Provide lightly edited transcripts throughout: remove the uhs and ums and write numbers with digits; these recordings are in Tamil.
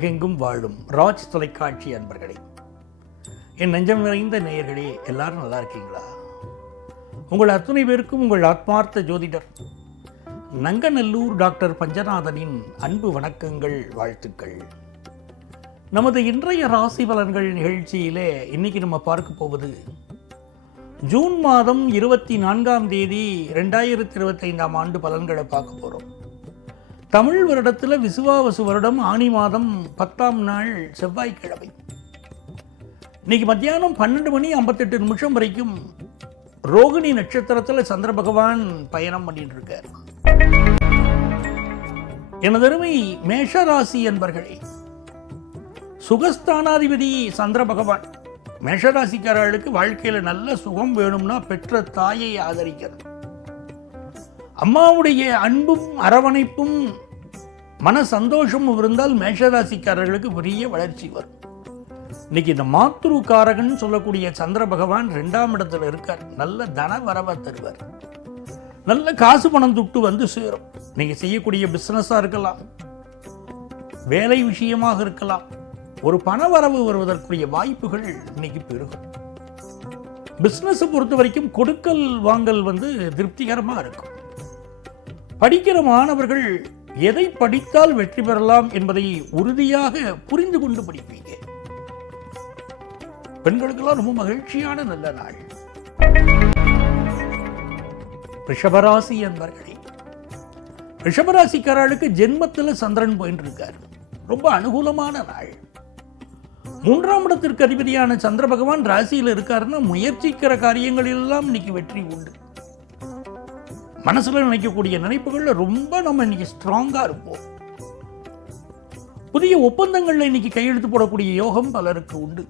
உலகெங்கும் வாழும் ராஜ் தொலைக்காட்சி அன்பர்களே, என் நெஞ்சம் நிறைந்த நேயர்களே, எல்லாரும் நல்லா இருக்கீங்களா? உங்கள் அத்துணை பேருக்கும் உங்கள் ஆத்மார்த்த ஜோதிடர் நங்கநல்லூர் டாக்டர் பஞ்சநாதனின் அன்பு வணக்கங்கள், வாழ்த்துக்கள். நமது இன்றைய ராசி பலன்கள் நிகழ்ச்சியிலே இன்னைக்கு நம்ம பார்க்க போவது ஜூன் மாதம் 24ஆம் தேதி 2025ஆம் ஆண்டு பலன்களை பார்க்க போகிறோம். தமிழ் வருடத்தில் விசுவாவசு வருடம் ஆனி மாதம் 10ஆம் நாள் செவ்வாய்க்கிழமை. இன்னைக்கு மத்தியானம் 12:58 வரைக்கும் ரோகிணி நட்சத்திரத்தில் சந்திர பகவான் பயணம் பண்ணிட்டு இருக்கார். எனதருமை மேஷராசி என்பர்களே, சுகஸ்தானாதிபதி சந்திர பகவான் மேஷராசிக்காரர்களுக்கு வாழ்க்கையில் நல்ல சுகம் வேணும்னா பெற்ற தாயை ஆதரிக்கிறது. அம்மாவுடைய அன்பும் அரவணைப்பும் மன சந்தோஷமும் இருந்தால் மேஷராசிக்காரர்களுக்கு பெரிய வளர்ச்சி வரும். இன்னைக்கு இந்த மாத்ருகாரகன் சொல்லக்கூடிய சந்திர பகவான் 2ஆம் இடத்துல இருக்கார். நல்ல தன வரவை தருவார். நல்ல காசு பணம் துட்டு வந்து சேரும். நீங்க செய்யக்கூடிய பிசினஸா இருக்கலாம், வேலை விஷயமாக இருக்கலாம், ஒரு பண வரவு வருவதற்குரிய வாய்ப்புகள் இன்னைக்கு பெருகும். பிசினஸ் பொறுத்த வரைக்கும் கொடுக்கல் வாங்கல் திருப்திகரமா இருக்கும். படிக்கிற மாணவர்கள் எதை படித்தால் வெற்றி பெறலாம் என்பதை உறுதியாக புரிந்து கொண்டு படிப்பீங்க. பெண்களுக்கெல்லாம் ரொம்ப மகிழ்ச்சியான நல்ல நாள். ரிஷபராசி என்பர்களே, ரிஷபராசிக்காரர்களுக்கு ஜென்மத்தில் சந்திரன் போயிட்டு இருக்கார். ரொம்ப அனுகூலமான நாள். 3ஆம் இடத்திற்கு அதிபதியான சந்திர பகவான் ராசியில் இருக்காருன்னா முயற்சிக்கிற காரியங்கள் எல்லாம் இன்னைக்கு வெற்றி உண்டு. மனசுல நினைக்கக்கூடிய நினைப்புகள்ல ரொம்ப நம்ம இன்னைக்கு ஸ்ட்ராங்கா இருப்போம். புதிய ஒப்பந்தங்கள்ல இன்னைக்கு கையெழுத்து போடக்கூடிய யோகம் பலருக்கு உண்டு.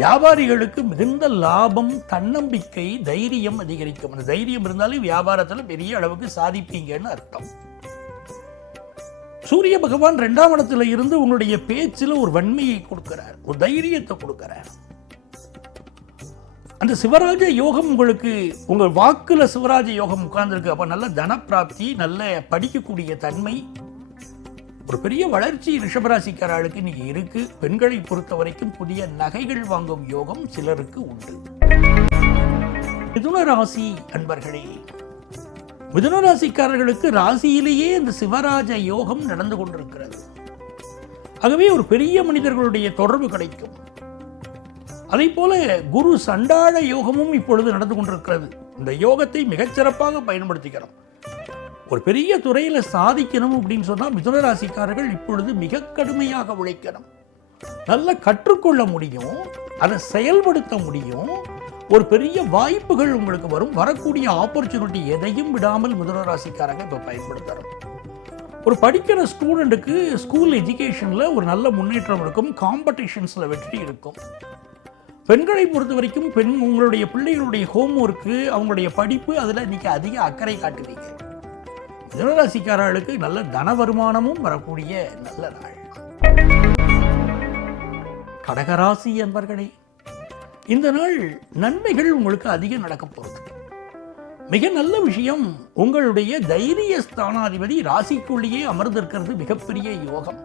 வியாபாரிகளுக்கு மிகுந்த லாபம், தன்னம்பிக்கை, தைரியம் அதிகரிக்கும். அந்த தைரியம் இருந்தாலே வியாபாரத்துல பெரிய அளவுக்கு சாதிப்பீங்கன்னு அர்த்தம். சூரிய பகவான் 2ஆம் இடத்துல இருந்து உங்களுடைய பேச்சில் ஒரு வன்மையை கொடுக்கிறார், ஒரு தைரியத்தை கொடுக்கிறார். அந்த சிவராஜ யோகம் உங்களுக்கு, உங்கள் வாக்குல சிவராஜ யோகம் உட்கார்ந்துருக்கு. அப்ப நல்ல தனப்பிராப்தி, நல்ல படிக்கக்கூடிய தன்மை, ஒரு பெரிய வளர்ச்சி ரிஷபராசிக்காரர்களுக்கு இன்னைக்கு இருக்கு. பெண்களை பொறுத்த வரைக்கும் புதிய நகைகள் வாங்கும் யோகம் சிலருக்கு உண்டு. மிதுன ராசி அன்பர்களே, மிதுன ராசிக்காரர்களுக்கு ராசியிலேயே இந்த சிவராஜ யோகம் நடந்து கொண்டிருக்கிறது. ஆகவே ஒரு பெரிய மனிதர்களுடைய தொடர்பு கிடைக்கும். அதே போல குரு சண்டாள யோகமும் இப்பொழுது நடந்து கொண்டிருக்கிறது. இந்த யோகத்தை மிகச்சிறப்பாக பயன்படுத்திக்கிறோம். ஒரு பெரிய துறையில சாதிக்கணும் அப்படின்னு சொன்னா மிதுன ராசிக்காரர்கள் இப்பொழுது மிக கடுமையாக உழைக்கணும். நல்ல கற்றுக்கொள்ள முடியும், அதை செயல்படுத்த முடியும். ஒரு பெரிய வாய்ப்புகள் உங்களுக்கு வரும். வரக்கூடிய ஆப்பர்ச்சுனிட்டி எதையும் விடாமல் மிதுன ராசிக்காரங்க இப்ப பயன்படுத்தணும். ஒரு படிக்கிற ஸ்டூடெண்ட்டுக்கு ஸ்கூல் எஜுகேஷன்ல ஒரு நல்ல முன்னேற்றம் இருக்கும். காம்படிஷன்ஸ்ல வெற்றி இருக்கும். பெண்களை பொறுத்த வரைக்கும் உங்களுடைய பிள்ளைகளுடைய ஹோம்ஒர்க்கு, அவங்களுடைய படிப்பு, அதில் இன்னைக்கு அதிக அக்கறை காட்டுவீங்க. மிதுனராசிக்காரர்களுக்கு நல்ல தன வருமானமும் வரக்கூடிய நல்ல நாள். கடகராசி என்பர்களே, இந்த நாள் நன்மைகள் உங்களுக்கு அதிகம் நடக்க போகுது. மிக நல்ல விஷயம், உங்களுடைய தைரிய ஸ்தானாதிபதி ராசிக்குள்ளேயே அமர்ந்திருக்கிறது மிகப்பெரிய யோகம்.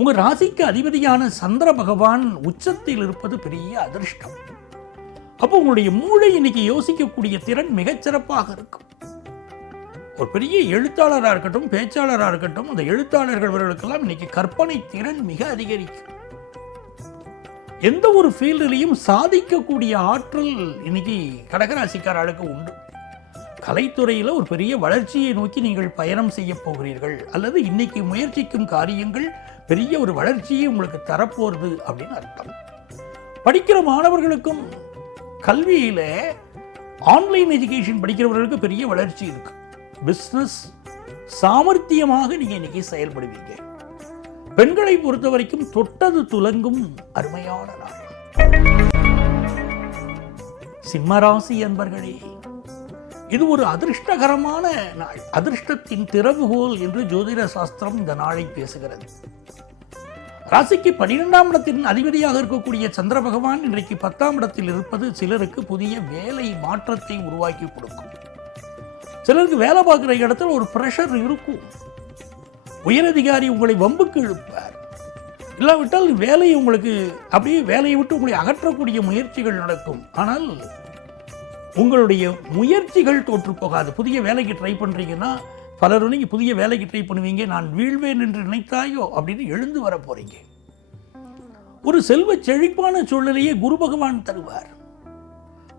உங்க ராசிக்கு அதிபதியான சந்திர பகவான் உச்சத்தில் இருப்பது பெரிய அதிர்ஷ்டம். அப்போ உங்களுடைய மூளை இன்னைக்கு யோசிக்கக்கூடிய திறன் மிகச்சிறப்பாக இருக்கும். ஒரு பெரிய எழுத்தாளராக இருக்கட்டும், பேச்சாளராக இருக்கட்டும், அந்த எழுத்தாளர்களுக்கெல்லாம் இன்னைக்கு கற்பனை திறன் மிக அதிகரிக்கும். எந்த ஒரு ஃபீல்டிலையும் சாதிக்கக்கூடிய ஆற்றல் இன்னைக்கு கடகராசிக்காரர்களுக்கு உண்டு. கலைத்துறையில் ஒரு பெரிய வளர்ச்சியை நோக்கி நீங்கள் பயணம் செய்ய போகிறீர்கள், அல்லது இன்னைக்கு முயற்சிக்கும் காரியங்கள் பெரிய ஒரு வளர்ச்சியை உங்களுக்கு தரப்போறது அப்படின்னு அர்த்தம். படிக்கிற மாணவர்களுக்கும் கல்வியில ஆன்லைன் எஜுகேஷன் படிக்கிறவர்களுக்கு பெரிய வளர்ச்சி இருக்கு. பிசினஸ் சாமர்த்தியமாக நீங்க இன்னைக்கு செயல்படுவீங்க. பெண்களை பொறுத்த வரைக்கும் தொட்டது துலங்கும் அருமையான நாள். சிம்மராசி அன்பர்களே, இது ஒரு அதிர்ஷ்டகரமான நாள். அதிர்ஷ்டத்தின் திறவுகோல் என்று ஜோதிட சாஸ்திரம் இந்த நாளை பேசுகிறது. ராசிக்கு 12ஆம் இடத்தின் அதிபதியாக இருக்கக்கூடிய சந்திர பகவான் இன்றைக்கு 10ஆம் இடத்தில் இருப்பது சிலருக்கு புதிய வேலை மாற்றத்தை உருவாக்கி கொடுக்கும். சிலருக்கு வேலை பார்க்குற இடத்துல ஒரு ப்ரெஷர் இருக்கும். உயரதிகாரி உங்களை வம்புக்கு இழுப்பார். இல்லாவிட்டால் வேலையை உங்களுக்கு அப்படியே வேலையை விட்டு உங்களை அகற்றக்கூடிய முயற்சிகள் நடக்கும். ஆனால் உங்களுடைய முயற்சிகள் தோற்று போகாது. புதிய வேலைக்கு ட்ரை பண்ணுறீங்கன்னா பலரும் நீங்கள் புதிய வேலைக்கு ட்ரை பண்ணுவீங்க. நான் வீழ்வேன் என்று நினைத்தாயோ அப்படின்னு எழுந்து வர போகிறீங்க. ஒரு செல்வ செழிப்பான சூழ்நிலையை குரு பகவான் தருவார்.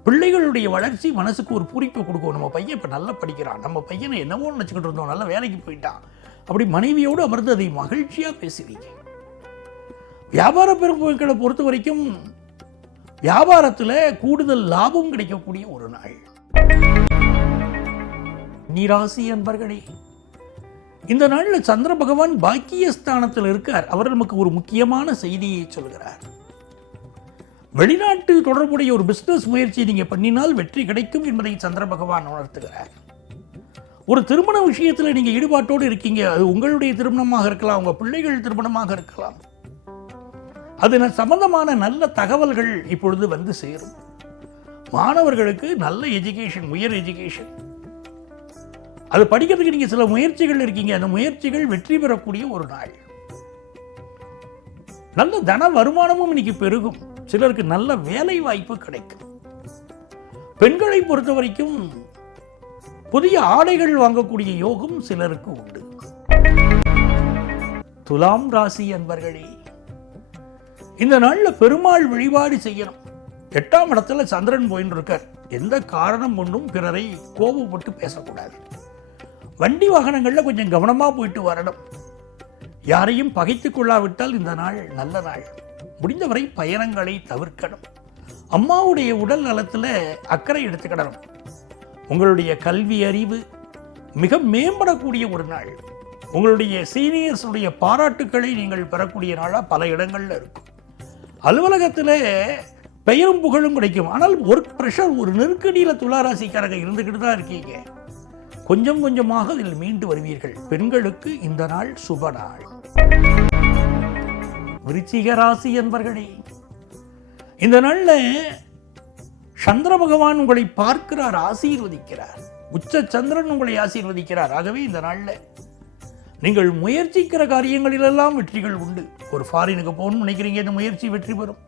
பிள்ளைகளுடைய வளர்ச்சி மனசுக்கு ஒரு பூரிப்பு கொடுக்கும். நம்ம பையன் இப்போ நல்லா படிக்கிறான், நம்ம பையனை என்னவோ நினச்சிக்கிட்டு இருந்தோம், நல்ல வேலைக்கு போயிட்டான், அப்படி மனைவியோடு அமர்ந்து அதை மகிழ்ச்சியாக பேசுவீங்க. வியாபார பெருமக்களை பொறுத்த வரைக்கும் வியாபாரத்தில் கூடுதல் லாபம் கிடைக்கக்கூடிய ஒரு நாள். நீராசி அன்பர்களே, இந்த நாளில் சந்திர பகவான் பாக்கியஸ்தானத்தில் இருக்கார். அவர் நமக்கு ஒரு முக்கியமான செய்தியை சொல்கிறார். வெளிநாட்டு தொடர்புடைய ஒரு பிசினஸ் முயற்சி நீங்க பண்ணினால் வெற்றி கிடைக்கும் என்பதை சந்திர பகவான் உணர்த்துகிறார். ஒரு திருமண விஷயத்தில் நீங்க ஈடுபாட்டோடு இருக்கீங்க. அது உங்களுடைய திருமணமாக இருக்கலாம், உங்க பிள்ளைகள் திருமணமாக இருக்கலாம். அது சம்பந்தமான நல்ல தகவல்கள் இப்பொழுது வந்து சேரும். மாணவர்களுக்கு நல்ல எஜுகேஷன், உயர் எஜுகேஷன், அது படிக்கிறதுக்கு நீங்க சில முயற்சிகள் இருக்கீங்க. அந்த முயற்சிகள் வெற்றி பெறக்கூடிய ஒரு நாள். நல்ல தன வருமானமும் இன்னைக்கு பெருகும். சிலருக்கு நல்ல வேலை வாய்ப்பு கிடைக்கும். பெண்களை பொறுத்த வரைக்கும் புதிய ஆடைகள் வாங்கக்கூடிய யோகம் சிலருக்கு உண்டு. துலாம் ராசி அன்பர்களே, இந்த நாள்ல பெருமாள் வழிபாடு செய்யணும். 8ஆம் இடத்துல சந்திரன் போயின்னு இருக்கார். எந்த காரணம் கொண்டும் பிறரை கோபப்பட்டு பேசக்கூடாது. வண்டி வாகனங்கள்ல கொஞ்சம் கவனமா போயிட்டு வரணும். யாரையும் பகைத்துக் கொள்ளாவிட்டால் இந்த நாள் நல்ல நாள். முடிந்தவரை பயணங்களை தவிர்க்கணும். அம்மாவுடைய உடல் நலத்தில் அக்கறை எடுத்துக்கிடணும். உங்களுடைய கல்வி அறிவு மிக மேம்படக்கூடிய ஒரு நாள். உங்களுடைய சீனியர்ஸுடைய பாராட்டுக்களை நீங்கள் பெறக்கூடிய நாளாக பல இடங்கள்ல இருக்கும். அலுவலகத்தில் பெயரும் புகழும் கிடைக்கும். ஆனால் ஒர்க் ப்ரெஷர், ஒரு நெருக்கடியில் துளாராசிக்காரங்க இருந்துக்கிட்டு தான் இருக்கீங்க. கொஞ்சம் கொஞ்சமாக இதில் மீண்டு வருவீர்கள். பெண்களுக்கு இந்த நாள் சுப நாள். விருச்சிக ராசி என்பர்களே, இந்த நாள்ல சந்திர பகவான் உங்களை பார்க்கிறார், ஆசீர்வதிக்கிறார். உச்ச சந்திரன் உங்களை ஆசீர்வதிக்கிறார். ஆகவே இந்த நாள்ல நீங்கள் முயற்சிக்கிற காரியங்களிலெல்லாம் வெற்றிகள் உண்டு. ஒரு ஃபாரினுக்கு போகணும்னு நினைக்கிறீங்க, இந்த முயற்சி வெற்றி பெறும்.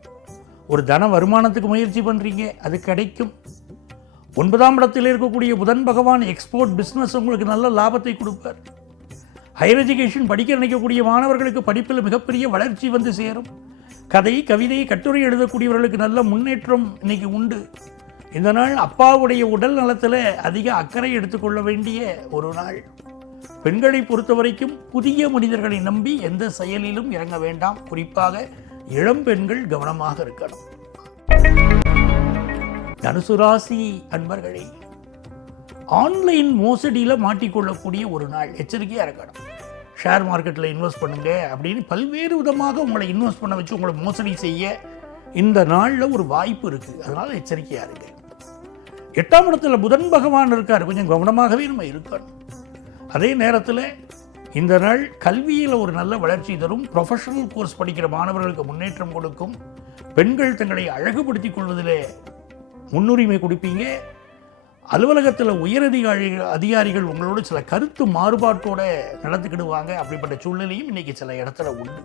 ஒரு தன வருமானத்துக்கு முயற்சி பண்றீங்க, அது கிடைக்கும். 9ஆம் இடத்தில் இருக்கக்கூடிய புதன் பகவான் எக்ஸ்போர்ட் பிஸ்னஸ் உங்களுக்கு நல்ல லாபத்தை கொடுப்பார். ஹையர் எஜுகேஷன் படிக்க நினைக்கக்கூடிய மாணவர்களுக்கு படிப்பில் மிகப்பெரிய வளர்ச்சி வந்து சேரும். கதை, கவிதை, கட்டுரை எழுதக்கூடியவர்களுக்கு நல்ல முன்னேற்றம் இன்னைக்கு உண்டு. இந்த நாள் அப்பாவுடைய உடல் நலத்தில் அதிக அக்கறை எடுத்துக்கொள்ள வேண்டிய ஒரு நாள். பெண்களை பொறுத்த வரைக்கும் புதிய மனிதர்களை நம்பி எந்த செயலிலும் இறங்க வேண்டாம். குறிப்பாக இளம் பெண்கள் கவனமாக இருக்கணும். தனுசு ராசி அன்பர்களே, ஆன்லைன் மோசடியில் மாட்டிக்கொள்ளக்கூடிய ஒரு நாள். எச்சரிக்கையாக இருக்கணும். ஷேர் மார்க்கெட்டில் இன்வெஸ்ட் பண்ணுங்க அப்படின்னு பல்வேறு விதமாக உங்களை இன்வெஸ்ட் பண்ண வச்சு உங்களை மோசடி செய்ய இந்த நாளில் ஒரு வாய்ப்பு இருக்கு. அதனால எச்சரிக்கையாக இருங்க. 8ஆம் இடத்துல புதன் பகவான் இருக்கார். கொஞ்சம் கவனமாகவே நம்ம இருக்கணும். அதே நேரத்தில் இந்த நாள் கல்வியில் ஒரு நல்ல வளர்ச்சி தரும். ப்ரொஃபஷனல் கோர்ஸ் படிக்கிற மாணவர்களுக்கு முன்னேற்றம் கொடுக்கும். பெண்கள் தங்களை அழகுபடுத்திக் கொள்வதில் முன்னுரிமை கொடுப்பீங்க. அலுவலகத்தில் அதிகாரிகள் உங்களோட சில கருத்து மாறுபாட்டோட நடந்துக்கிடுவாங்க. அப்படிப்பட்ட சூழ்நிலையும் இன்னைக்கு சில இடத்துல உண்டு.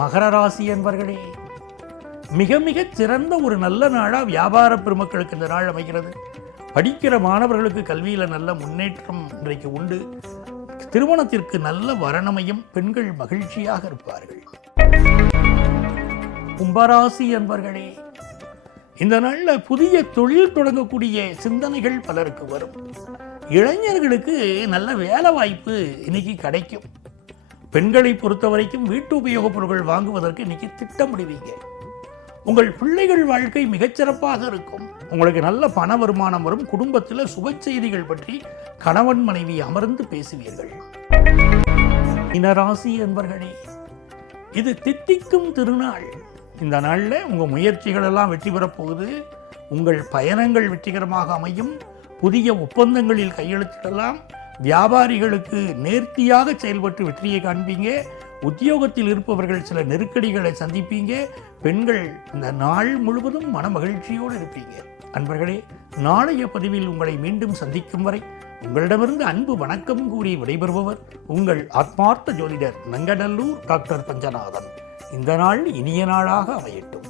மகர ராசி என்பர்களே, மிக மிக சிறந்த ஒரு நல்ல நாளாக வியாபார பெருமக்களுக்கு இந்த நாள் அமைகிறது. படிக்கிற மாணவர்களுக்கு கல்வியில் நல்ல முன்னேற்றம் இன்றைக்கு உண்டு. திருமணத்திற்கு நல்ல வரணமையும், பெண்கள் மகிழ்ச்சியாக இருப்பார்கள். கும்பராசி என்பர்களே, இந்த நாளில் புதிய தொழில் தொடங்கக்கூடிய சிந்தனைகள் பலருக்கு வரும். இளைஞர்களுக்கு நல்ல வேலை வாய்ப்பு இன்னைக்கு கிடைக்கும். பெண்களை பொறுத்த வரைக்கும் வீட்டு உபயோகப் பொருட்கள் வாங்குவதற்கு இன்னைக்கு திட்டமிடுவீங்க. உங்கள் பிள்ளைகள் வாழ்க்கை மிகச்சிறப்பாக இருக்கும். உங்களுக்கு நல்ல பண வருமானம் வரும். குடும்பத்தில் சுப செய்திகள் பற்றி கணவன் மனைவி அமர்ந்து பேசுவீர்கள். மீனராசி என்பர்களே, இது தித்திக்கும் திருநாள். இந்த நாளில் உங்கள் முயற்சிகள் எல்லாம் வெற்றி பெறப்போகுது. உங்கள் பயணங்கள் வெற்றிகரமாக அமையும். புதிய ஒப்பந்தங்களில் கையெழுத்திடலாம். வியாபாரிகளுக்கு நேர்த்தியாக செயல்பட்டு வெற்றியை காண்பீங்க. உத்தியோகத்தில் இருப்பவர்கள் சில நெருக்கடிகளை சந்திப்பீங்க. பெண்கள் இந்த நாள் முழுவதும் மன மகிழ்ச்சியோடு இருப்பீங்க. அன்பர்களே, நாளைய பதிவில் உங்களை மீண்டும் சந்திக்கும் வரை உங்களிடமிருந்து அன்பு வணக்கம் கூறி விடைபெறுபவர் உங்கள் ஆத்மார்த்த ஜோதிடர் நங்கநல்லூர் டாக்டர் பஞ்சநாதன். இந்த நாள் இனிய நாளாக அமையட்டும்.